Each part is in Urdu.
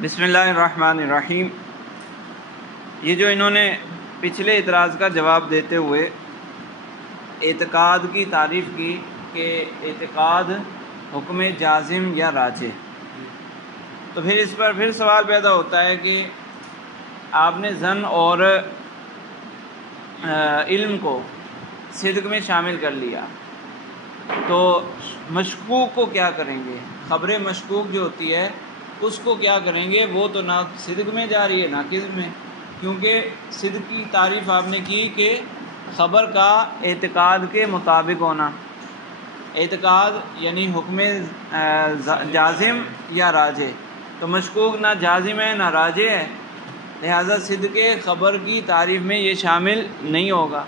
بسم اللہ الرحمن الرحیم۔ یہ جو انہوں نے پچھلے اعتراض کا جواب دیتے ہوئے اعتقاد کی تعریف کی کہ اعتقاد حکم جازم یا راجح، تو پھر اس پر پھر سوال پیدا ہوتا ہے کہ آپ نے ظن اور علم کو صدق میں شامل کر لیا، تو مشکوک کو کیا کریں گے؟ خبر مشکوک جو ہوتی ہے اس کو کیا کریں گے؟ وہ تو نہ صدق میں جا رہی ہے نہ کذب میں، کیونکہ صدق کی تعریف آپ نے کی کہ خبر کا اعتقاد کے مطابق ہونا، اعتقاد یعنی حکم جازم یا راجح، تو مشکوک نہ جازم ہے نہ راجح ہے، لہذا صدق خبر کی تعریف میں یہ شامل نہیں ہوگا۔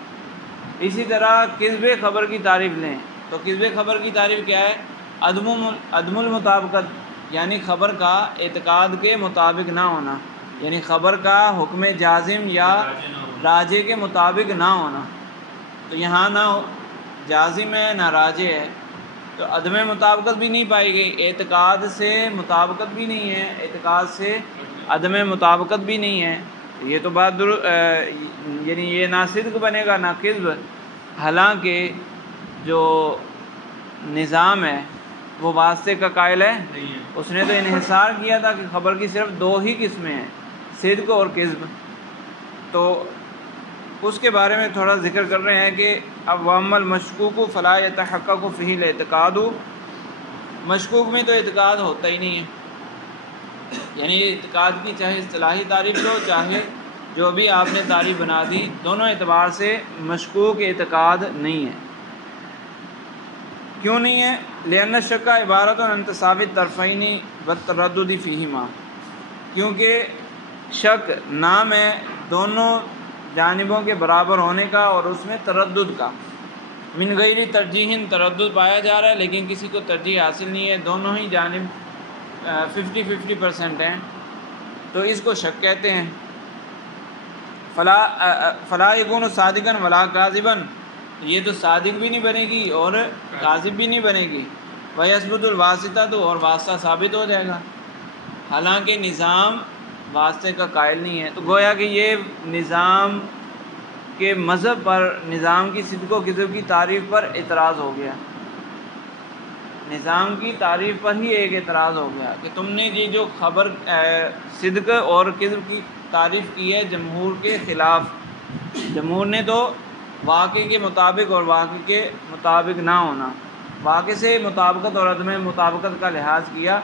اسی طرح کذب خبر کی تعریف لیں تو کذب خبر کی تعریف کیا ہے؟ عدم المطابقت، یعنی خبر کا اعتقاد کے مطابق نہ ہونا، یعنی خبر کا حکم جازم یا راجح کے مطابق نہ ہونا، تو یہاں نہ جازم ہے نہ راجح ہے، تو عدم مطابقت بھی نہیں پائی گئی، اعتقاد سے مطابقت بھی نہیں ہے، اعتقاد سے عدم مطابقت بھی نہیں ہے، یہ تو بات یعنی یہ نہ صدق بنے گا نہ کذب۔ حالانکہ جو نظام ہے وہ واسطے کا قائل ہے، اس نے تو انحصار کیا تھا کہ خبر کی صرف دو ہی قسمیں ہیں، صدق اور کذب، تو اس کے بارے میں تھوڑا ذکر کر رہے ہیں کہ اب وَأَمَّا الْمَشْكُوكُ فَلَا يَتَحَقَّقُ فِيهِ الْاعْتِقَادُ، مشکوک میں تو اعتقاد ہوتا ہی نہیں ہے، یعنی اعتقاد کی چاہے اصطلاحی تعریف لو چاہے جو بھی آپ نے تعریف بنا دی، دونوں اعتبار سے مشکوک اعتقاد نہیں ہے۔ کیوں نہیں ہے؟ لِأَنَّ الشَّكَّ عِبَارَةٌ عَنْ انتساب الطرفین وَالتَّرَدُّدِ فِيهِمَا، کیونکہ شک نام ہے دونوں جانبوں کے برابر ہونے کا اور اس میں تردد کا، من غیر ترجیح، تردد پایا جا رہا ہے لیکن کسی کو ترجیح حاصل نہیں ہے، دونوں ہی جانب 50-50% ہیں، تو اس کو شک کہتے ہیں۔ فلا یکون صادقا ولا کاذبا، یہ تو صادق بھی نہیں بنے گی اور کاذب بھی نہیں بنے گی، ویثبت الواسطہ، تو اور واسطہ ثابت ہو جائے گا، حالانکہ نظام واسطے کا قائل نہیں ہے، تو گویا کہ یہ نظام کے مذہب پر، نظام کی صدق و کذب کی تعریف پر اعتراض ہو گیا، نظام کی تعریف پر ہی ایک اعتراض ہو گیا کہ تم نے یہ جو خبر صدق اور کذب کی تعریف کی ہے جمہور کے خلاف، جمہور نے تو واقع کے مطابق اور واقع کے مطابق نہ ہونا، واقع سے مطابقت اور عدم مطابقت کا لحاظ کیا،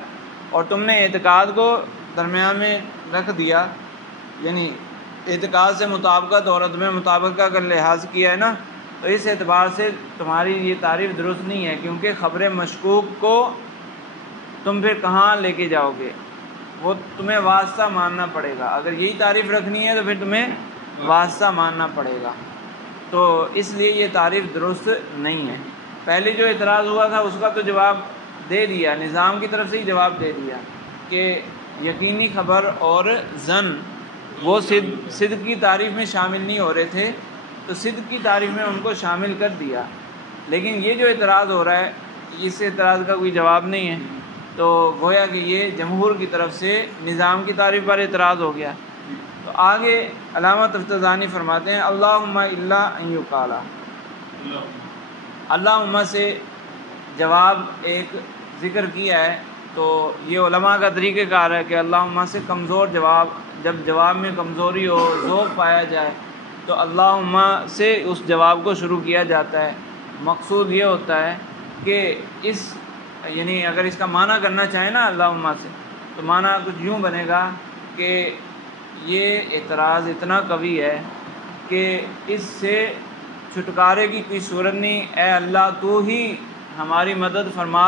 اور تم نے اعتقاد کو درمیان میں رکھ دیا، یعنی اعتقاد سے مطابقت اور عدم مطابقت کا لحاظ کیا ہے نا، تو اس اعتبار سے تمہاری یہ تعریف درست نہیں ہے، کیونکہ خبر مشکوک کو تم پھر کہاں لے کے جاؤ گے؟ وہ تمہیں واسطہ ماننا پڑے گا، اگر یہی تعریف رکھنی ہے تو پھر تمہیں واسطہ ماننا پڑے گا، تو اس لیے یہ تعریف درست نہیں ہے۔ پہلے جو اعتراض ہوا تھا اس کا تو جواب دے دیا، نظام کی طرف سے ہی جواب دے دیا کہ یقینی خبر اور ظن وہ صدق کی تعریف میں شامل نہیں ہو رہے تھے، تو صدق کی تعریف میں ان کو شامل کر دیا، لیکن یہ جو اعتراض ہو رہا ہے اس اعتراض کا کوئی جواب نہیں ہے، تو گویا کہ یہ جمہور کی طرف سے نظام کی تعریف پر اعتراض ہو گیا۔ تو آگے علامہ تفتزانی فرماتے ہیں اللہم الا ان یقال، اللہم سے جواب ایک ذکر کیا ہے، تو یہ علماء کا طریقہ کار ہے کہ اللہم سے کمزور جواب، جب جواب میں کمزوری ہو، ذوق پایا جائے تو اللہم سے اس جواب کو شروع کیا جاتا ہے، مقصود یہ ہوتا ہے کہ اس یعنی اگر اس کا معنی کرنا چاہیں نا اللہم سے، تو معنی کچھ یوں بنے گا کہ یہ اعتراض اتنا قوی ہے کہ اس سے چھٹکارے کی کوئی صورت نہیں، اے اللہ تو ہی ہماری مدد فرما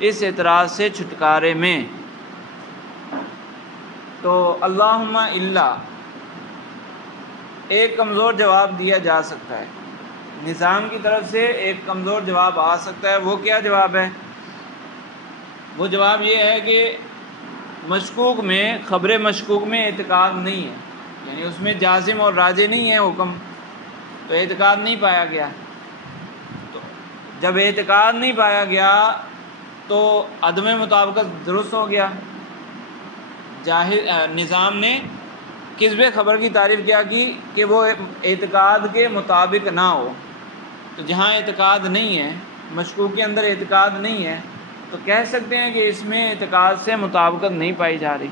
اس اعتراض سے چھٹکارے میں۔ تو اللہم الا ایک کمزور جواب دیا جا سکتا ہے، نظام کی طرف سے ایک کمزور جواب آ سکتا ہے، وہ کیا جواب ہے؟ وہ جواب یہ ہے کہ مشکوک میں، خبر مشکوک میں اعتقاد نہیں ہے، یعنی اس میں جازم اور راجح نہیں ہے حکم، تو اعتقاد نہیں پایا گیا، تو جب اعتقاد نہیں پایا گیا تو عدم مطابقت درست ہو گیا، نظام نے کذب خبر کی تعریف کیا کی کہ وہ اعتقاد کے مطابق نہ ہو. تو جہاں اعتقاد نہیں ہے، مشکوک کے اندر اعتقاد نہیں ہے، تو کہہ سکتے ہیں کہ اس میں اعتقاد سے مطابقت نہیں پائی جا رہی.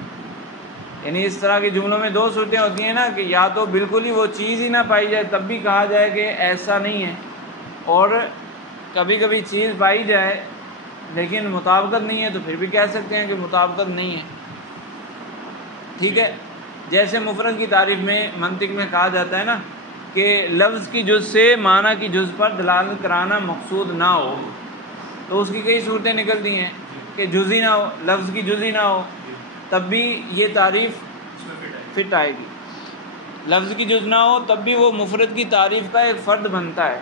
یعنی اس طرح کے جملوں میں دو صورتیں ہوتی ہیں نا، کہ یا تو بالکل ہی وہ چیز ہی نہ پائی جائے تب بھی کہا جائے کہ ایسا نہیں ہے، اور کبھی کبھی چیز پائی جائے لیکن مطابقت نہیں ہے تو پھر بھی کہہ سکتے ہیں کہ مطابقت نہیں ہے. ٹھیک ہے، جیسے مفرد کی تعریف میں منطق میں کہا جاتا ہے نا کہ لفظ کی جز سے معنی کی جز پر دلالت کرانا مقصود نہ ہو، تو اس کی کئی صورتیں نکلتی ہیں کہ جزی نہ ہو، لفظ کی جزی نہ ہو، تب بھی یہ تعریف فٹ آئے گی. لفظ کی جز نہ ہو تب بھی وہ مفرد کی تعریف کا ایک فرد بنتا ہے.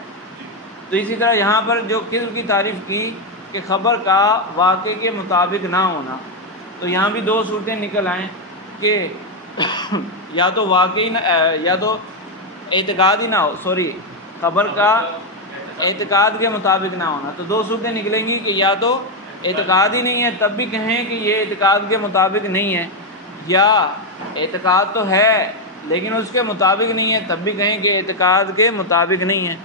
تو اسی طرح یہاں پر جو کذب کی تعریف کی کہ خبر کا واقع کے مطابق نہ ہونا، تو یہاں بھی دو صورتیں نکل آئیں کہ یا تو واقعی نہ، یا تو اعتقاد ہی نہ ہو، خبر کا اعتقاد کے مطابق نہ ہونا. تو دو صورتیں نکلیں گی کہ یا تو اعتقاد ہی نہیں ہے تب بھی کہیں کہ یہ اعتقاد کے مطابق نہیں ہے، یا اعتقاد تو ہے لیکن اس کے مطابق نہیں ہے تب بھی کہیں کہ اعتقاد کے مطابق نہیں ہے.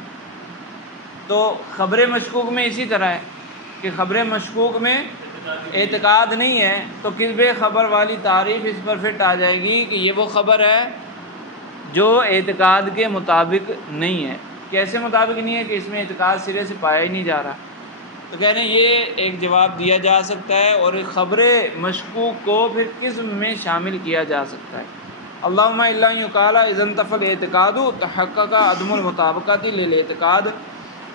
تو خبر مشکوک میں اسی طرح ہے کہ خبر مشکوک میں اعتقاد نہیں ہے تو کذب خبر والی تعریف اس پر فٹ آ جائے گی کہ یہ وہ خبر ہے جو اعتقاد کے مطابق نہیں ہے. کیسے مطابق نہیں ہے؟ کہ اس میں اعتقاد سرے سے پایا ہی نہیں جا رہا. تو کہہ رہے ہیں یہ ایک جواب دیا جا سکتا ہے، اور خبر مشکوک کو پھر قسم میں شامل کیا جا سکتا ہے. اللہم الا یقال اذا انتفى الاعتقاد تحقق عدم المطابقت للاعتقاد،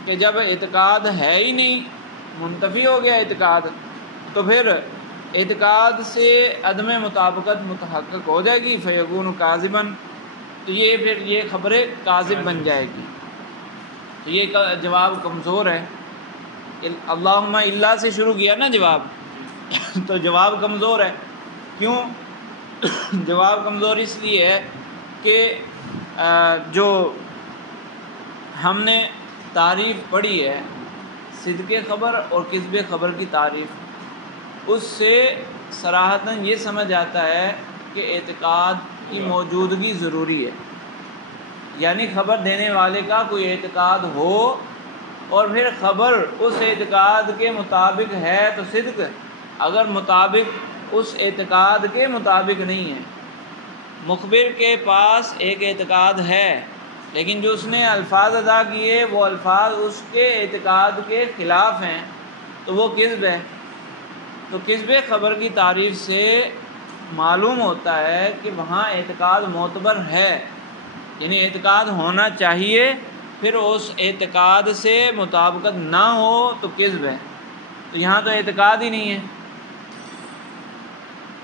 کہ جب اعتقاد ہے ہی نہیں، منتفی ہو گیا اعتقاد، تو پھر اعتقاد سے عدم مطابقت متحقق ہو جائے گی. فیکون کاذبا، تو یہ پھر یہ خبر کاذب بن جائے گی. تو یہ جواب کمزور ہے. اللہم الا سے شروع کیا نا جواب، تو جواب کمزور ہے. کیوں جواب کمزور؟ اس لیے ہے کہ جو ہم نے تعریف پڑھی ہے صدق خبر اور کذب خبر کی تعریف، اس سے صراحتاً یہ سمجھ آتا ہے کہ اعتقاد کی موجودگی ضروری ہے. یعنی خبر دینے والے کا کوئی اعتقاد ہو اور پھر خبر اس اعتقاد کے مطابق ہے تو صدق، اگر مطابق اس اعتقاد کے مطابق نہیں ہے. مخبر کے پاس ایک اعتقاد ہے لیکن جو اس نے الفاظ ادا کیے وہ الفاظ اس کے اعتقاد کے خلاف ہیں، تو وہ کذب ہے. تو کذب خبر کی تعریف سے معلوم ہوتا ہے کہ وہاں اعتقاد معتبر ہے، یعنی اعتقاد ہونا چاہیے، پھر اس اعتقاد سے مطابقت نہ ہو تو کذب ہے. تو یہاں تو اعتقاد ہی نہیں ہے.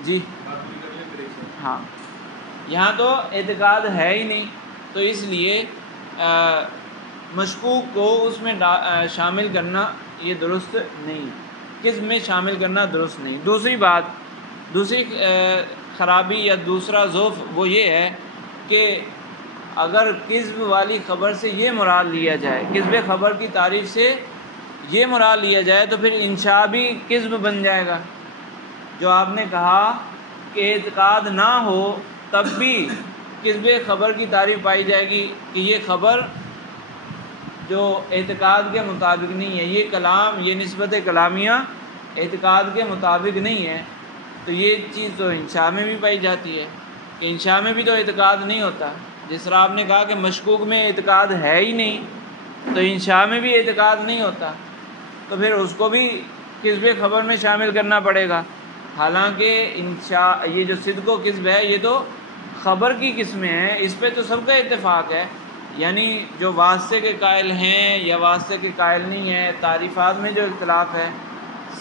جی ہاں، یہاں تو اعتقاد ہے ہی نہیں، تو اس لیے مشکوک کو اس میں شامل کرنا یہ درست نہیں، کذب میں شامل کرنا درست نہیں. دوسری خرابی یا دوسرا ضعف وہ یہ ہے کہ اگر کذب والی خبر سے یہ مراد لیا جائے، کذب خبر کی تعریف سے یہ مراد لیا جائے تو پھر انشاء بھی کذب بن جائے گا. جو آپ نے کہا کہ اعتقاد نہ ہو تب بھی کذب خبر کی تعریف پائی جائے گی کہ یہ خبر جو اعتقاد کے مطابق نہیں ہے، یہ کلام، یہ نسبت کلامیہ اعتقاد کے مطابق نہیں ہے، تو یہ چیز تو انشاء میں بھی پائی جاتی ہے کہ انشاء میں بھی تو اعتقاد نہیں ہوتا. جس طرح آپ نے کہا کہ مشکوک میں اعتقاد ہے ہی نہیں تو انشاء میں بھی اعتقاد نہیں ہوتا، تو پھر اس کو بھی کذب خبر میں شامل کرنا پڑے گا. حالانکہ انشاء، یہ جو صدق و کذب ہے یہ تو خبر کی قسمیں ہیں، اس پہ تو سب کا اتفاق ہے. یعنی جو واسطے کے قائل ہیں یا واسطے کے قائل نہیں ہیں، تعریفات میں جو اختلاف ہے،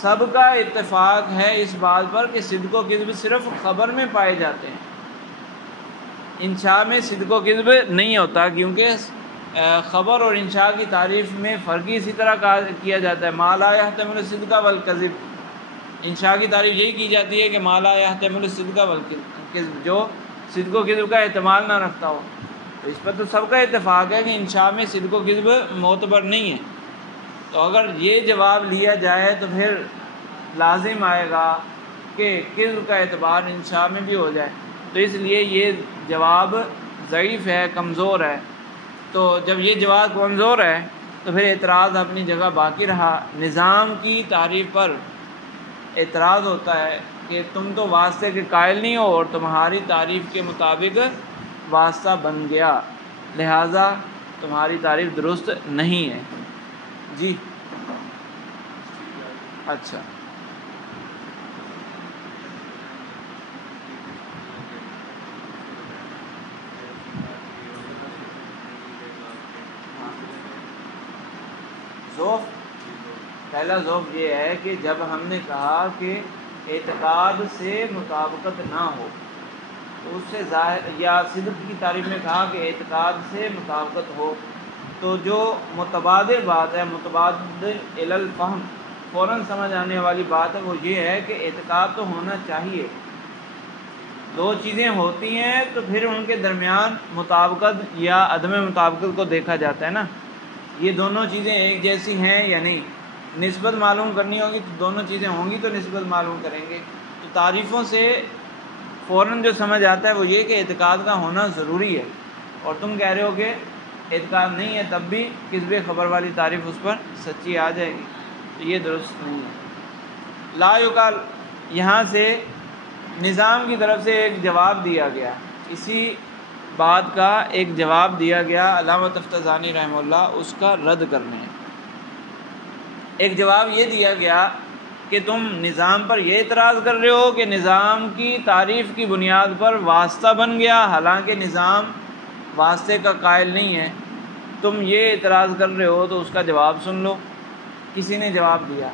سب کا اتفاق ہے اس بات پر کہ صدق و کذب صرف خبر میں پائے جاتے ہیں، انشاء میں صدق و کذب نہیں ہوتا. کیونکہ خبر اور انشاء کی تعریف میں فرق ہی اسی طرح کیا جاتا ہے، ما لا يحتمل الصدق والکذب. انشاء کی تعریف یہی کی جاتی ہے کہ ما لا يحتمل الصدق والکذب، جو صدق و کذب کا احتمال نہ رکھتا ہو. تو اس پر تو سب کا اتفاق ہے کہ انشاء میں صدق و کذب معتبر نہیں ہے. تو اگر یہ جواب لیا جائے تو پھر لازم آئے گا کہ کذب کا اعتبار انشاء میں بھی ہو جائے، تو اس لیے یہ جواب ضعیف ہے، کمزور ہے۔ تو جب یہ جواب کمزور ہے تو پھر اعتراض اپنی جگہ باقی رہا۔ نظام کی تعریف پر اعتراض ہوتا ہے کہ تم تو واسطے کے قائل نہیں ہو اور تمہاری تعریف کے مطابق واسطہ بن گیا، لہٰذا تمہاری تعریف درست نہیں ہے۔ جی اچھا، ذوف، پہلا ذوف یہ ہے کہ جب ہم نے کہا کہ اعتقاد سے مطابقت نہ ہو تو اس سے ظاہر، یا صدق کی تعریف میں کہا کہ اعتقاد سے مطابقت ہو، تو جو متبادل بات ہے، متبادل الی الفہم، فوراً سمجھ آنے والی بات ہے، وہ یہ ہے کہ اعتقاد تو ہونا چاہیے۔ دو چیزیں ہوتی ہیں تو پھر ان کے درمیان مطابقت یا عدم مطابقت کو دیکھا جاتا ہے نا، یہ دونوں چیزیں ایک جیسی ہیں یا نہیں۔ نسبت معلوم کرنی ہوگی تو دونوں چیزیں ہوں گی تو نسبت معلوم کریں گے۔ تو تعریفوں سے فوراً جو سمجھ آتا ہے وہ یہ کہ اعتقاد کا ہونا ضروری ہے، اور تم کہہ رہے ہو کہ اعتقاد نہیں ہے تب بھی کذب خبر والی تعریف اس پر سچی آ جائے گی، تو یہ درست نہیں ہے۔ لا یقال، یہاں سے نظام کی طرف سے ایک جواب دیا گیا، اسی بات کا ایک جواب دیا گیا علامہ تفتزانی رحمہ اللہ، اس کا رد کرنے ہیں۔ ایک جواب یہ دیا گیا کہ تم نظام پر یہ اعتراض کر رہے ہو کہ نظام کی تعریف کی بنیاد پر واسطہ بن گیا، حالانکہ نظام واسطے کا قائل نہیں ہے، تم یہ اعتراض کر رہے ہو، تو اس کا جواب سن لو۔ کسی نے جواب دیا،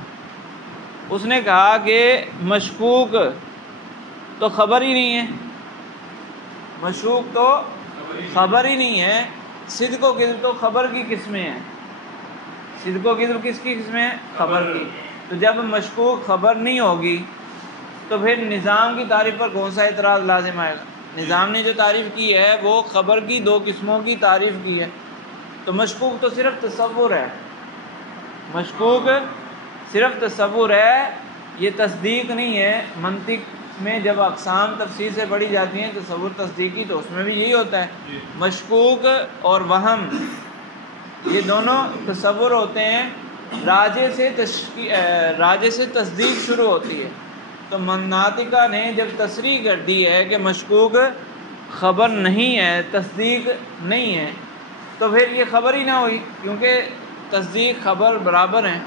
اس نے کہا کہ مشکوک تو خبر ہی نہیں ہے، مشکوک تو خبر ہی نہیں ہے، صدق و کذب تو خبر کی قسمیں ہیں۔ صدق و کذب کس کی قسمیں ہیں؟ خبر کی۔ تو جب مشکوک خبر نہیں ہوگی تو پھر نظام کی تعریف پر کون سا اعتراض لازم آئے گا؟ نظام نے جو تعریف کی ہے وہ خبر کی دو قسموں کی تعریف کی ہے، تو مشکوک تو صرف تصور ہے، مشکوک صرف تصور ہے، یہ تصدیق نہیں ہے۔ منطق میں جب اقسام تفصیل سے پڑھی جاتی ہیں تصور تصدیقی، تو اس میں بھی یہی ہوتا ہے، مشکوک اور وہم یہ دونوں تصور ہوتے ہیں، راجے سے تصدیق شروع ہوتی ہے۔ تو مناطقہ نے جب تصریح کر دی ہے کہ مشکوک خبر نہیں ہے، تصدیق نہیں ہے، تو پھر یہ خبر ہی نہ ہوئی، کیونکہ تصدیق خبر برابر ہیں،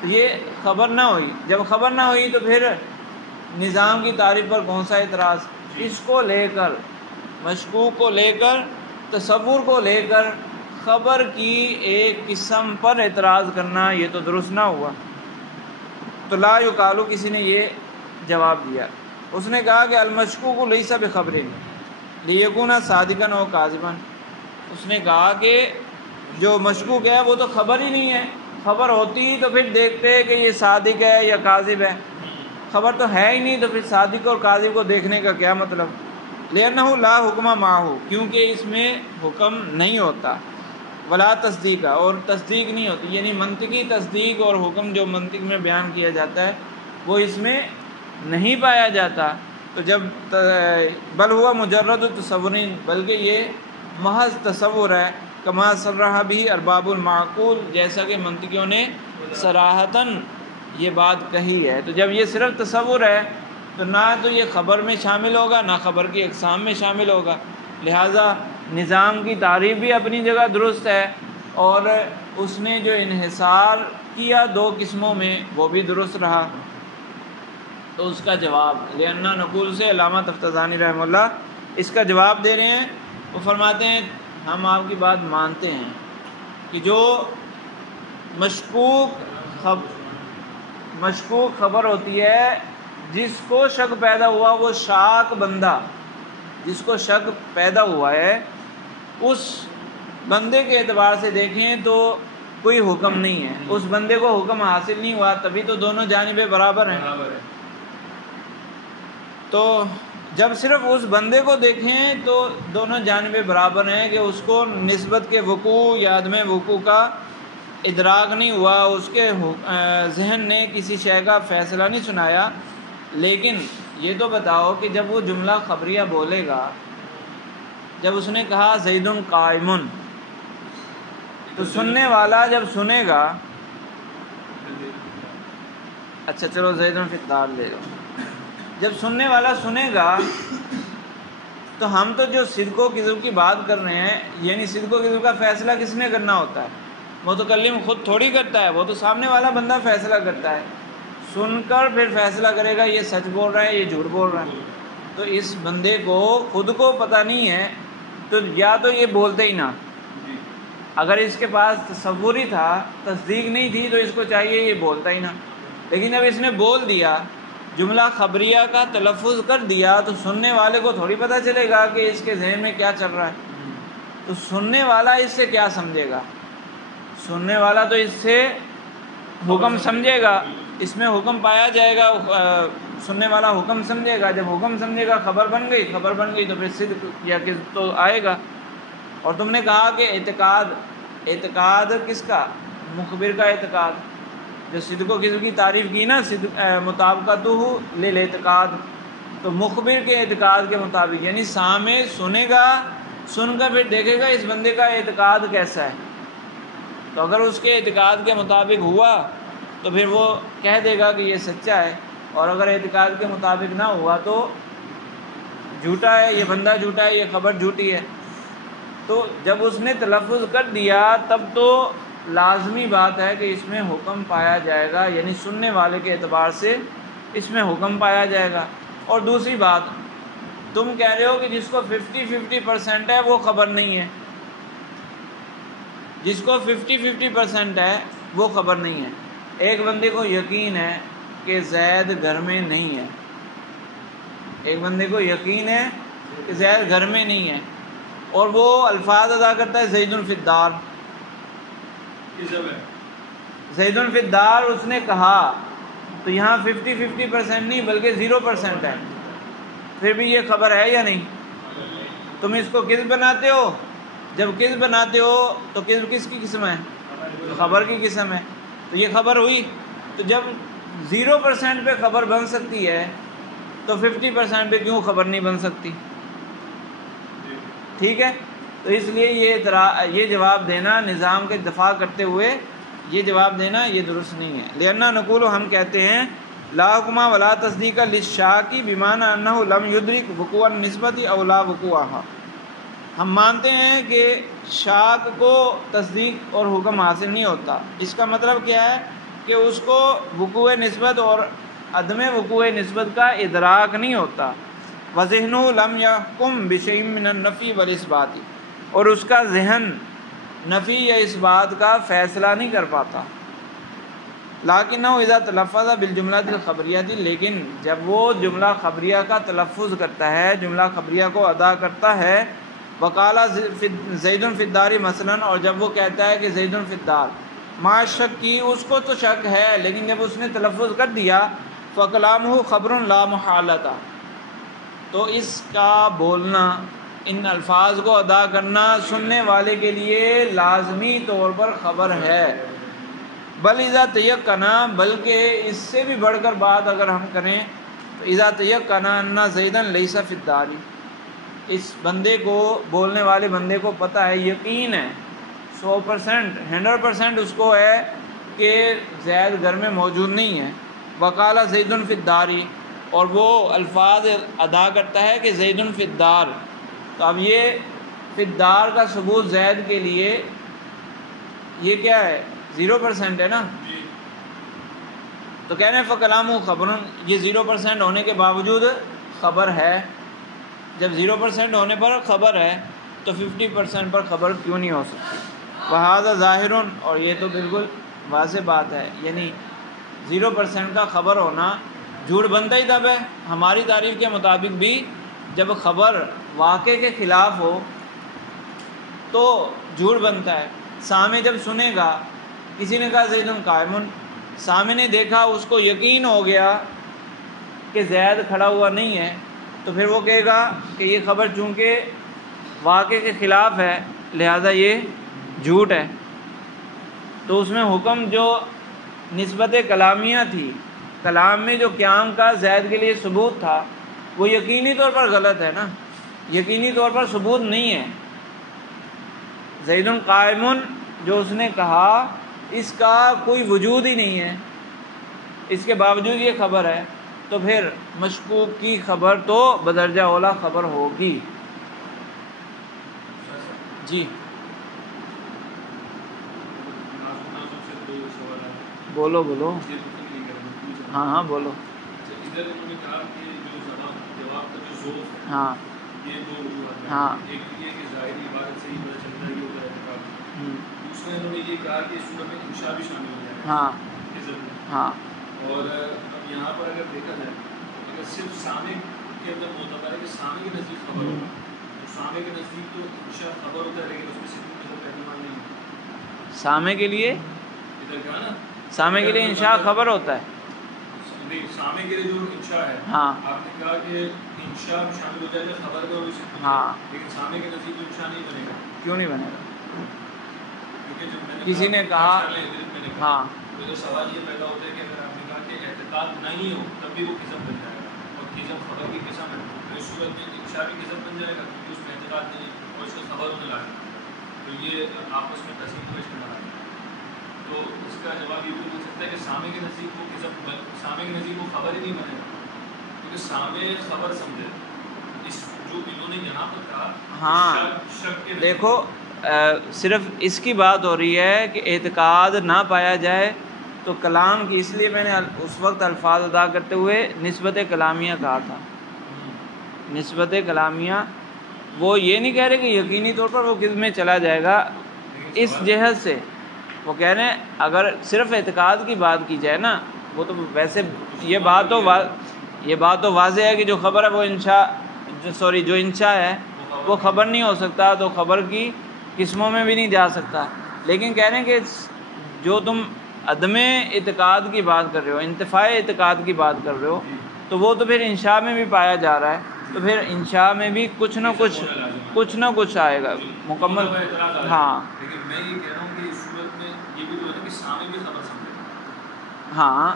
تو یہ خبر نہ ہوئی۔ جب خبر نہ ہوئی تو پھر نظام کی تعریف پر کون سا اعتراض؟ اس کو لے کر، مشکوک کو لے کر، تصور کو لے کر خبر کی ایک قسم پر اعتراض کرنا، یہ تو درست نہ ہوا۔ تو لا یقالو، کسی نے یہ جواب دیا، اس نے کہا کہ المشکوک لیس بخبر لیکون صادقا او کاذبا، اس نے کہا کہ جو مشکوک ہے وہ تو خبر ہی نہیں ہے، خبر ہوتی تو پھر دیکھتے کہ یہ صادق ہے یا کاذب ہے، خبر تو ہے ہی نہیں، تو پھر صادق اور کاذب کو دیکھنے کا کیا مطلب؟ لأنہ لا حکم معہ، کیونکہ اس میں حکم نہیں ہوتا، ولا تصدیق، اور تصدیق نہیں ہوتی، یعنی منطقی تصدیق اور حکم جو منطق میں بیان کیا جاتا ہے وہ اس میں نہیں پایا جاتا۔ تو جب بل ہوا مجرد تصور، بلکہ یہ محض تصور ہے، کما صرح بھی ارباب المعقول، جیسا کہ منطقیوں نے صراحتاً یہ بات کہی ہے۔ تو جب یہ صرف تصور ہے تو نہ تو یہ خبر میں شامل ہوگا نہ خبر کی اقسام میں شامل ہوگا، لہٰذا نظام کی تعریف بھی اپنی جگہ درست ہے، اور اس نے جو انحصار کیا دو قسموں میں وہ بھی درست رہا۔ تو اس کا جواب لأننا نقول سے علامہ تفتزانی رحمہ اللہ اس کا جواب دے رہے ہیں، وہ فرماتے ہیں ہم آپ کی بات مانتے ہیں کہ جو مشکوک خبر ہوتی ہے، جس کو شک پیدا ہوا، وہ شاک بندہ جس کو شک پیدا ہوا ہے، اس بندے کے اعتبار سے دیکھیں تو کوئی حکم نہیں ہے، اس بندے کو حکم حاصل نہیں ہوا، تبھی تو دونوں جانبیں برابر ہیں۔ تو جب صرف اس بندے کو دیکھیں تو دونوں جانبیں برابر ہیں، کہ اس کو نسبت کے وقوع یا عدم وقوع کا ادراک نہیں ہوا، اس کے ذہن نے کسی شے کا فیصلہ نہیں سنایا، لیکن یہ تو بتاؤ کہ جب وہ جملہ خبریہ بولے گا، جب اس نے کہا زید قائم، تو سننے والا جب سنے گا، اچھا چلو زید فی الدار لے لو، جب سننے والا سنے گا تو ہم تو جو صدق و کذب کی بات کر رہے ہیں، یعنی صدق و کذب کا فیصلہ کس نے کرنا ہوتا ہے؟ متکلم خود تھوڑی کرتا ہے، وہ تو سامنے والا بندہ فیصلہ کرتا ہے، سن کر پھر فیصلہ کرے گا یہ سچ بول رہا ہے یہ جھوٹ بول رہا ہے۔ تو اس بندے کو خود کو پتہ نہیں ہے، تو یا تو یہ بولتے ہی نہ، اگر اس کے پاس تصور ہی تھا، تصدیق نہیں تھی، تو اس کو چاہیے یہ بولتا ہی نہ، لیکن جب اس نے بول دیا، جملہ خبریہ کا تلفظ کر دیا، تو سننے والے کو تھوڑی پتہ چلے گا کہ اس کے ذہن میں کیا چل رہا ہے، تو سننے والا اس سے کیا سمجھے گا؟ سننے والا تو اس سے حکم سمجھے گا، اس میں حکم پایا جائے گا، سننے والا حکم سمجھے گا، جب حکم سمجھے گا خبر بن گئی تو پھر صدق یا کذب تو آئے گا۔ اور تم نے کہا کہ اعتقاد کس کا؟ مخبر کا اعتقاد، جو صدق و کذب کی تعریف کی نا، مطابقتہ للاعتقاد، تو مخبر کے اعتقاد کے مطابق، یعنی سامع سنے گا، سن کر پھر دیکھے گا اس بندے کا اعتقاد کیسا ہے، تو اگر اس کے اعتقاد کے مطابق ہوا تو پھر وہ کہہ دے گا کہ یہ سچا ہے، اور اگر اعتقاد کے مطابق نہ ہوا تو جھوٹا ہے، یہ بندہ جھوٹا ہے، یہ خبر جھوٹی ہے۔ تو جب اس نے تلفظ کر دیا تب تو لازمی بات ہے کہ اس میں حکم پایا جائے گا، یعنی سننے والے کے اعتبار سے اس میں حکم پایا جائے گا۔ اور دوسری بات، تم کہہ رہے ہو کہ جس کو 50% ہے وہ خبر نہیں ہے، جس کو 50% ہے وہ خبر نہیں ہے۔ ایک بندے کو یقین ہے کہ زید گھر میں نہیں ہے، ایک بندے کو یقین ہے کہ زید گھر میں نہیں ہے، اور وہ الفاظ ادا کرتا ہے زید فی الدار، زید فی الدار اس نے کہا، تو یہاں 50% نہیں بلکہ 0% ہے، پھر بھی یہ خبر ہے یا نہیں؟ تم اس کو کذب بناتے ہو، جب کذب بناتے ہو تو کذب کس کی قسم ہے؟ خبر کی قسم ہے، تو یہ خبر ہوئی۔ تو جب 0% پہ خبر بن سکتی ہے تو 50% پہ کیوں خبر نہیں بن سکتی؟ ٹھیک ہے، تو اس لیے یہ جواب دینا نظام کے دفاع کرتے ہوئے یہ جواب دینا یہ درست نہیں ہے۔ لأننا نقول، ہم کہتے ہیں لا حکم ولا تصدیق للشاک بمعنی انہ لم یدرک وقوع النسبت او لا وقوعها، ہم مانتے ہیں کہ شاک کو تصدیق اور حکم حاصل نہیں ہوتا، اس کا مطلب کیا ہے کہ اس کو وقوع نسبت اور عدم وقوع نسبت کا ادراک نہیں ہوتا، وذہنہ لم یحکم بشیء من النفی والاثبات، اور اس کا ذہن نفی یا اثبات کا فیصلہ نہیں کر پاتا۔ لیکنہ اذا تلفظ بالجملۃ الخبریہ، لیکن جب وہ جملہ خبریہ کا تلفظ کرتا ہے، جملہ خبریہ کو ادا کرتا ہے، وقال زید فی الدار مثلا، اور جب وہ کہتا ہے کہ زید فی الدار، ما شک کی، اس کو تو شک ہے، لیکن جب اس نے تلفظ کر دیا فکلامہ خبر لا محالۃ، تو اس کا بولنا، ان الفاظ کو ادا کرنا سننے والے کے لیے لازمی طور پر خبر ہے۔ بل اذا تیقنا، بلکہ اس سے بھی بڑھ کر بات اگر ہم کریں تو اذا تیقنا ان زیدا لیس فی الدار، اس بندے کو، بولنے والے بندے کو پتہ ہے، یقین ہے 100% اس کو ہے کہ زید گھر میں موجود نہیں ہے، وقال زید فی الدار، اور وہ الفاظ ادا کرتا ہے کہ زید فی الدار، تو اب یہ فی الدار کا ثبوت زید کے لیے یہ کیا ہے؟ 0% ہے نا، تو کہہ رہے ہیں فکلامہ خبر، یہ 0% ہونے کے باوجود خبر ہے، جب 0% ہونے پر خبر ہے تو 50% پر خبر کیوں نہیں ہو سکتی؟ وہذا ظاہر، اور یہ تو بالکل واضح بات ہے، یعنی 0% کا خبر ہونا جھوٹ بنتا ہی تب ہے، ہماری تعریف کے مطابق بھی جب خبر واقع کے خلاف ہو تو جھوٹ بنتا ہے۔ سامع جب سنے گا، کسی نے کہا زید قائم، سامع نے دیکھا، اس کو یقین ہو گیا کہ زید کھڑا ہوا نہیں ہے، تو پھر وہ کہے گا کہ یہ خبر چونکہ واقع کے خلاف ہے لہذا یہ جھوٹ ہے، تو اس میں حکم جو نسبت کلامیہ تھی کلام میں جو قیام کا زید کے لیے ثبوت تھا وہ یقینی طور پر غلط ہے نا، یقینی طور پر ثبوت نہیں ہے۔ زید قائم جو اس نے کہا اس کا کوئی وجود ہی نہیں ہے، اس کے باوجود یہ خبر ہے، تو پھر مشکوک کی خبر تو بدرجہ اولا خبر ہوگی۔ جی بولو بولو، ہاں ہاں بولو۔ ہاں ہاں ہاں ہاں اور اب یہاں پر اگر دیکھا جائے اگر صرف سامع کے اندر معتبر ہے کہ سامع کے نزدیک خبر ہوگا، تو سامع کے نزدیک تو انشاء خبر ہوتا ہے، لیکن اس میں صرف مطلب احتمال نہیں ہے۔ سامع کے لیے ادھر کہا نا سامع کے لیے انشاء خبر ہوتا ہے، نہیں سامع کے لیے جو انشاء ہے ہاں آپ نے کہا کہ انشاء شامل ہو جائے گا خبر میں، اور اس ہاں لیکن سامع کے نزدیک تو انشاء نہیں بنے گا۔ کیوں نہیں بنے گا؟ کیونکہ جب میں نے کسی نے کہا ہاں تو سوال یہ پیدا ہوتا ہے کہ اگر آپ نے کہا کہ اعتقاد نہیں ہو تب بھی وہ قسم بن جائے گا، اور قسم خبر کی قسم ہے تو اس صورت میں انشاء بھی قسم بن جائے گا کیونکہ اس میں اعتقاد نہیں ہے اور اس کا خبر ہونے لگا، تو یہ آپس میں تسلیم پیش کرنا ہے۔ تو اس کا جواب یہ بھی ہو سکتا ہے کہ سامع کے نزدیک وہ قسم سامع کے نزدیک وہ خبر ہی نہیں بنے گا، کیونکہ سامع خبر سمجھے اس جو انہوں نے یہاں پر کہا ہاں شک کے دیکھو صرف اس کی بات ہو رہی ہے کہ اعتقاد نہ پایا جائے تو کلام کی، اس لیے میں نے اس وقت الفاظ ادا کرتے ہوئے نسبت کلامیہ کہا تھا۔ نسبت کلامیہ وہ یہ نہیں کہہ رہے کہ یقینی طور پر وہ کس میں چلا جائے گا، اس جہت سے وہ کہہ رہے ہیں اگر صرف اعتقاد کی بات کی جائے نا، وہ تو ویسے یہ بات تو واضح ہے کہ جو خبر ہے وہ انشاء جو انشاء ہے وہ خبر نہیں ہو سکتا، تو خبر کی قسموں میں بھی نہیں جا سکتا۔ لیکن کہہ رہے ہیں کہ جو تم عدم اعتقاد کی بات کر رہے ہو، انتفاع اعتقاد کی بات کر رہے ہو، تو وہ تو پھر انشاء میں بھی پایا جا رہا ہے، تو پھر انشاء میں بھی کچھ نہ کچھ آئے گا مکمل۔ ہاں لیکن میں یہ کہہ رہا ہوں کہ اس صورت میں یہ بھی تو ہے کہ سامع بھی خبر سمجھے، ہاں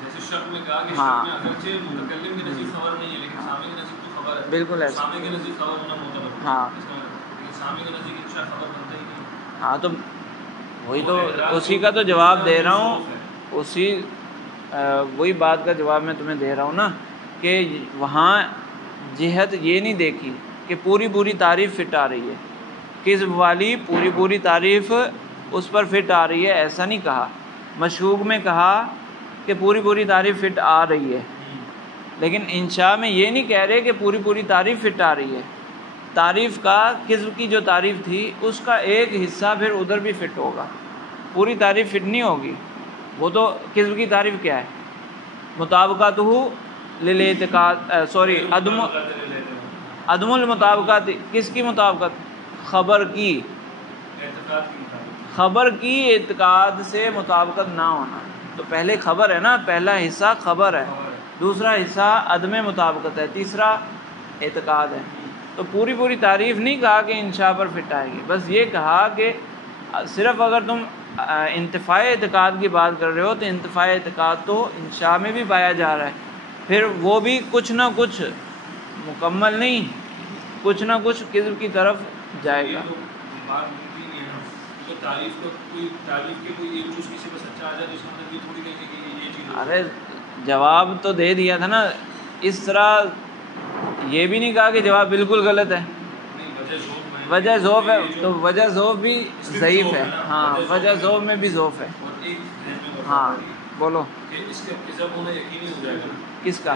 جیسے شک میں کہا کہ ہاں شک میں اگرچہ متکلم کے نزدیک خبر نہیں ہے لیکن سامع کے نزدیک تو خبر ہے، بالکل ایسا، سامع کے نزدیک خبر ہونا معتبر ہے، ہاں لیکن سامع کے نزدیک انشاء خبر بنتا ہی نہیں۔ ہاں تو وہی تو اسی کا تو جواب دے رہا ہوں، وہی بات کا جواب میں تمہیں دے رہا ہوں نا کہ وہاں جہت یہ نہیں دیکھی کہ پوری تعریف فٹ آ رہی ہے، کذب والی پوری تعریف اس پر فٹ آ رہی ہے، ایسا نہیں کہا۔ مشکوک میں کہا کہ پوری تعریف فٹ آ رہی ہے، لیکن انشاء میں یہ نہیں کہہ رہے کہ پوری تعریف فٹ آ رہی ہے۔ تعریف کا کذب کی جو تعریف تھی اس کا ایک حصہ پھر ادھر بھی فٹ ہوگا، پوری تعریف فٹ نہیں ہوگی۔ وہ تو کذب کی تعریف کیا ہے؟ مطابقت ہو للاعتقاد عدم المطابقت، کس کی مطابقت؟ خبر کی اعتقاد سے مطابقت نہ ہونا۔ تو پہلے خبر ہے نا، پہلا حصہ خبر ہے، دوسرا حصہ عدم مطابقت ہے، تیسرا اعتقاد ہے۔ تو پوری تعریف نہیں کہا کہ انشاء پر فٹ آئے گی، بس یہ کہا کہ صرف اگر تم انتفاع اعتقاد کی بات کر رہے ہو تو انتفاع اعتقاد تو انشاء میں بھی پایا جا رہا ہے، پھر وہ بھی کچھ نہ کچھ مکمل نہیں، کچھ نہ کچھ کذب کی طرف جائے گا۔ ارے جواب تو دے دیا تھا نا، اس طرح یہ بھی نہیں کہا کہ جواب بالکل غلط ہے۔ وجہ ذوف ہے تو وجہ ذوف بھی ضعیف ہے، ہاں وجہ ذوف میں بھی ضعف ہے۔ ہاں بولو کس کا؟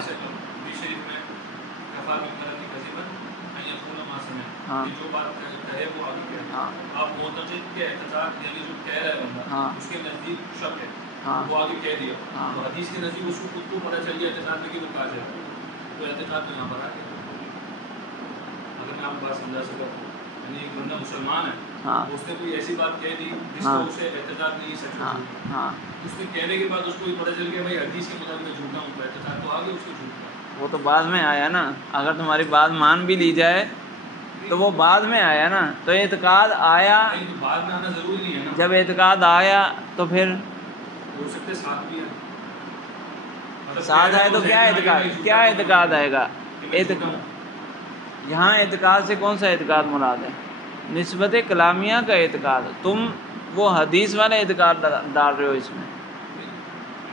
ہاں جو بات کہے وہ آگے کہے، ہاں آپ معتقد کے اعتقاد یعنی جو کہہ رہا ہے بندہ ہاں اس کے نزدیک شک ہے، ہاں وہ آگے کہہ دیا، ہاں تو حدیث کے نزدیک اس کو خود کو پتہ چل گیا اعتقاد میں کہ وہ کہا جائے، تو اعتقاد تو یہاں پر آ گیا۔ اگر میں آپ کو بات سمجھا سکتا ہوں، یعنی ایک بندہ مسلمان ہے، ہاں اس نے کوئی ایسی بات کہہ دی جس ہاں کو اسے اعتقاد نہیں سچ ہاں ہاں اس نے کہنے کے بعد اس کو یہ پتہ چل گیا بھائی حدیث کے مطابق میں جھوٹا ہوں، تو اعتقاد تو آ گیا اس کو جھوٹ کا۔ وہ تو بعد میں آیا نا، اگر تمہاری بات مان بھی لی جائے تو وہ بعد میں آیا نا، تو اعتقاد آیا، بعد میں آنا ضروری نہیں ہے نا، جب اعتقاد آیا تو پھر ہو سکتے ساتھ بھی ہے، ساتھ آئے تو کیا اعتقاد، کیا اعتقاد آئے گا؟ یہاں اعتقاد سے کون سا اعتقاد مراد ہے؟ نسبت کلامیہ کا اعتقاد۔ تم وہ حدیث والا اعتقاد ڈال رہے ہو اس میں۔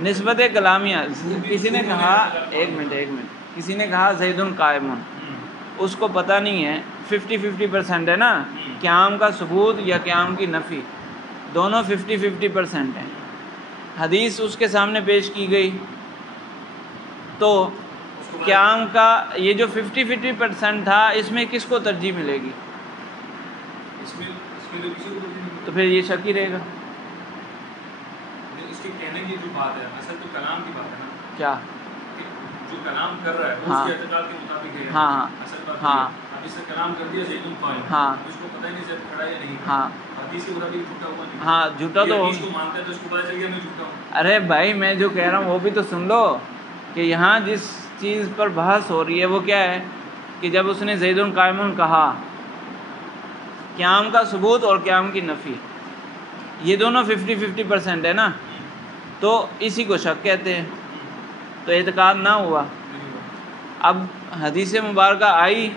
نسبت کلامیہ، کسی نے کہا، ایک منٹ کسی نے کہا زید قائم، اس کو پتہ نہیں ہے 50-50% ہے نا، قیام کا ثبوت یا قیام کی نفی، دونوں 50-50% ہیں۔ حدیث اس کے سامنے پیش کی گئی تو قیام کا یہ جو 50-50% تھا، اس میں کس کو ترجیح ملے گی؟ تو پھر یہ شک ہی رہے گا۔ اس کے کہنے کی جو بات ہے، اصل تو کلام کی بات ہے نا، کیا جو کلام کر رہا ہے اس کے اعتقاد کے مطابق ہے۔ ہاں اصل بات ہاں اب اس سے کلام کر دیا زید قائم، ہاں اس کو پتہ ہی نہیں زید کھڑا ہے یا نہیں، ہاں حدیث کے مطابق جھوٹا ہوا نہیں، ہاں جھوٹا تو حدیث کو مانتا ہے تو اس کو پتہ چل گیا میں جھوٹا ہوں۔ ارے بھائی میں جو کہہ رہا ہوں وہ بھی تو سن لو، کہ یہاں جس چیز پر بحث ہو رہی ہے وہ کیا ہے کہ جب اس نے زید قائم کہا، قیام کا ثبوت اور قیام کی نفی یہ دونوں 50-50% ہے نا، تو اسی کو شک کہتے ہیں، تو اعتقاد نہ ہوا۔ اب حدیث مبارکہ آئی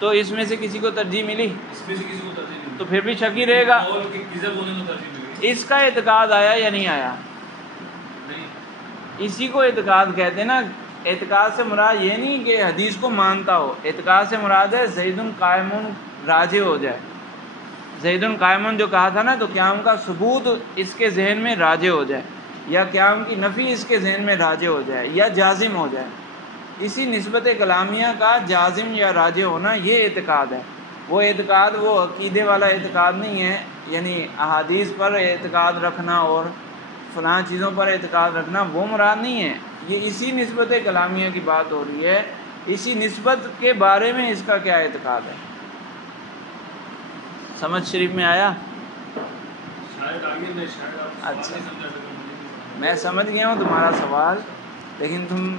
تو اس میں سے کسی کو ترجیح ملی، اس میں سے کسی کو ترجیح ملی تو پھر بھی شک ہی رہے گا۔ اور کہ کذب ہونے کو ترجیح ملی، اس کا اعتقاد آیا یا نہیں آیا؟ نہیں، اسی کو اعتقاد کہتے ہیں نا۔ اعتقاد سے مراد یہ نہیں کہ حدیث کو مانتا ہو، اعتقاد سے مراد ہے زید قائم راجع ہو جائے۔ زید قائم جو کہا تھا نا، تو قیام کا ثبوت اس کے ذہن میں راجع ہو جائے، یا قیام کی نفی اس کے ذہن میں راجع ہو جائے، یا جازم ہو جائے۔ اسی نسبت کلامیہ کا جازم یا راجع ہونا یہ اعتقاد ہے۔ وہ اعتقاد وہ عقیدے والا اعتقاد نہیں ہے، یعنی احادیث پر اعتقاد رکھنا اور فلاں چیزوں پر اعتقاد رکھنا وہ مراد نہیں ہے۔ یہ اسی نسبت کلامیہ کی بات ہو رہی ہے، اسی نسبت کے بارے میں اس کا کیا اعتقاد ہے۔ سمجھ شریف میں آیا؟ شاید آگے میں شاید آپ اچھا، نہیں سمجھا سکتا، میں سمجھ گیا ہوں تمہارا سوال، لیکن تم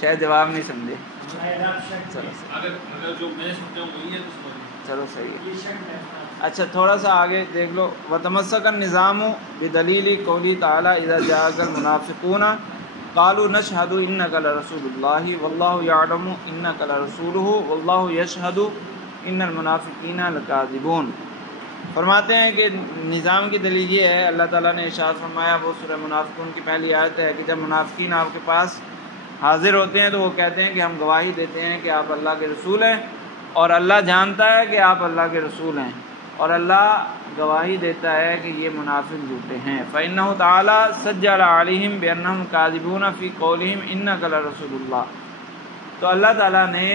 شاید جواب نہیں سمجھے۔ چلو اگر جو میں سمجھا ہوں وہی ہے تو سمجھ لیں۔ چلو صحیح ہے۔ اچھا تھوڑا سا آگے دیکھ لو، وَتَمَسَّكَ النِّظَامُ بِدَلِيلِ قَوْلِهِ تَعَالَى إِذَا جَاءَكَ الْمُنَافِقُونَ قَالُوا نَشْهَدُ إِنَّكَ لَرَسُولُ اللَّهِ وَاللَّهُ يَعْلَمُ إِنَّكَ لَرَسُولُهُ وَاللَّهُ يَشْهَدُ إِنَّ الْمُنَافِقِينَ لَكَاذِبُونَ۔ فرماتے ہیں کہ نظام کی دلیل یہ ہے، اللہ تعالیٰ نے ارشاد فرمایا، وہ سورہ منافقون کی پہلی آیت ہے، کہ جب منافقین آپ کے پاس حاضر ہوتے ہیں تو وہ کہتے ہیں کہ ہم گواہی دیتے ہیں کہ آپ اللہ کے رسول ہیں، اور اللہ جانتا ہے کہ آپ اللہ کے رسول ہیں، اور اللہ گواہی دیتا ہے کہ یہ منافق جھوٹے ہیں۔ فَإِنَّهُ تَعَالَى سَجَّلَ عَلَيْهِمْ بِأَنَّهُمْ كَاذِبُونَ فِي قَوْلِهِمْ إِنَّكَ لَرَسُولُ اللَّهِ۔ تو اللہ تعالیٰ نے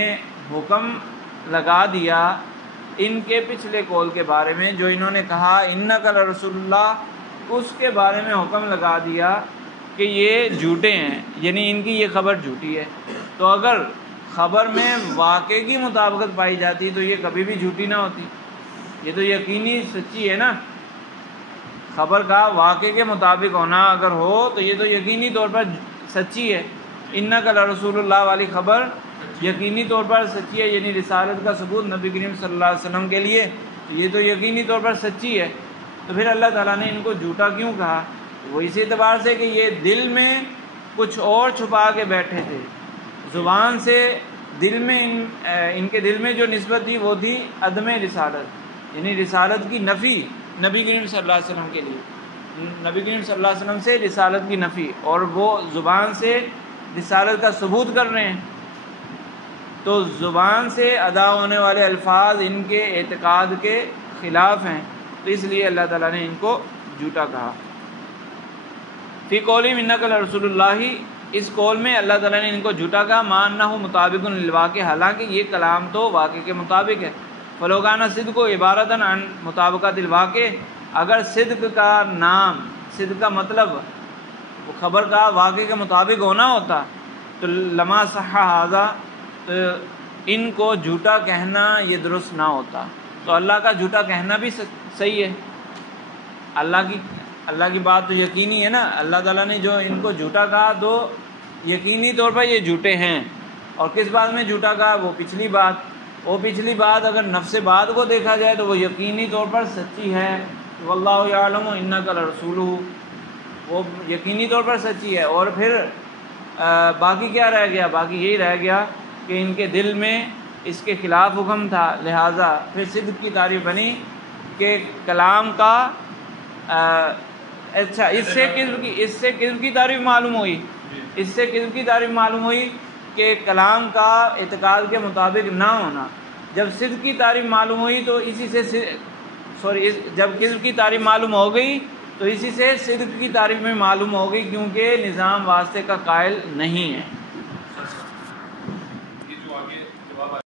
حکم لگا دیا ان کے پچھلے قول کے بارے میں، جو انہوں نے کہا إِنَّكَ لَرَسُولُ اللَّهِ، اس کے بارے میں حکم لگا دیا کہ یہ جھوٹے ہیں، یعنی ان کی یہ خبر جھوٹی ہے۔ تو اگر خبر میں واقعے کی مطابقت پائی جاتی تو یہ کبھی بھی جھوٹی نہ ہوتی، یہ تو یقینی سچی ہے نا۔ خبر کا واقعے کے مطابق ہونا اگر ہو تو یہ تو یقینی طور پر سچی ہے۔ إِنَّكَ لَرَسُولُ اللَّهِ والی خبر یقینی طور پر سچی ہے، یعنی رسالت کا ثبوت نبی کریم صلی اللہ علیہ وسلم کے لیے، تو یہ تو یقینی طور پر سچی ہے۔ تو پھر اللہ تعالیٰ نے ان کو جھوٹا کیوں کہا؟ وہ اسی اعتبار سے کہ یہ دل میں کچھ اور چھپا کے بیٹھے تھے، زبان سے دل میں ان کے دل میں جو نسبت تھی وہ تھی عدم رسالت، یعنی رسالت کی نفی نبی کریم صلی اللہ علیہ وسلم کے لیے، نبی کریم صلی اللہ علیہ وسلم سے رسالت کی نفی، اور وہ زبان سے رسالت کا ثبوت کر رہے ہیں۔ تو زبان سے ادا ہونے والے الفاظ ان کے اعتقاد کے خلاف ہیں، تو اس لیے اللہ تعالیٰ نے ان کو جھوٹا کہا۔ فی قولہم انک لرسول اللہ، اس قول میں اللہ تعالیٰ نے ان کو جھوٹا کہا، ماننا مطابق للواقع، حالانکہ یہ کلام تو واقع کے مطابق ہے۔ فلوکانہ صدق و عبارتاً عن مطابقت الواقع، اگر صدق کا نام، صدق کا مطلب وہ خبر کا واقع کے مطابق ہونا ہوتا تو لما صح ھذا، تو ان کو جھوٹا کہنا یہ درست نہ ہوتا۔ تو اللہ کا جھوٹا کہنا بھی صحیح ہے، اللہ کی بات تو یقینی ہے نا۔ اللہ تعالیٰ نے جو ان کو جھوٹا کہا تو یقینی طور پر یہ جھوٹے ہیں، اور کس بات میں جھوٹا کہا؟ وہ پچھلی بات اگر نفس بات کو دیکھا جائے تو وہ یقینی طور پر سچی ہے، واللہ یعلم انک لرسولہ، وہ یقینی طور پر سچی ہے۔ اور پھر باقی کیا رہ گیا؟ باقی یہی رہ گیا کہ ان کے دل میں اس کے خلاف حکم تھا، لہٰذا پھر صدق کی تعریف بنی کہ کلام کا اچھا اس سے کذب کی تعریف معلوم ہوئی، اس سے کذب کی تعریف معلوم ہوئی کہ کلام کا اعتقاد کے مطابق نہ ہونا۔ جب صدق کی تعریف معلوم ہوئی تو اسی سے جب کذب کی تعریف معلوم ہو گئی تو اسی سے صدق کی تعریف میں معلوم ہو گئی، کیونکہ نظام واسطے کا قائل نہیں ہے۔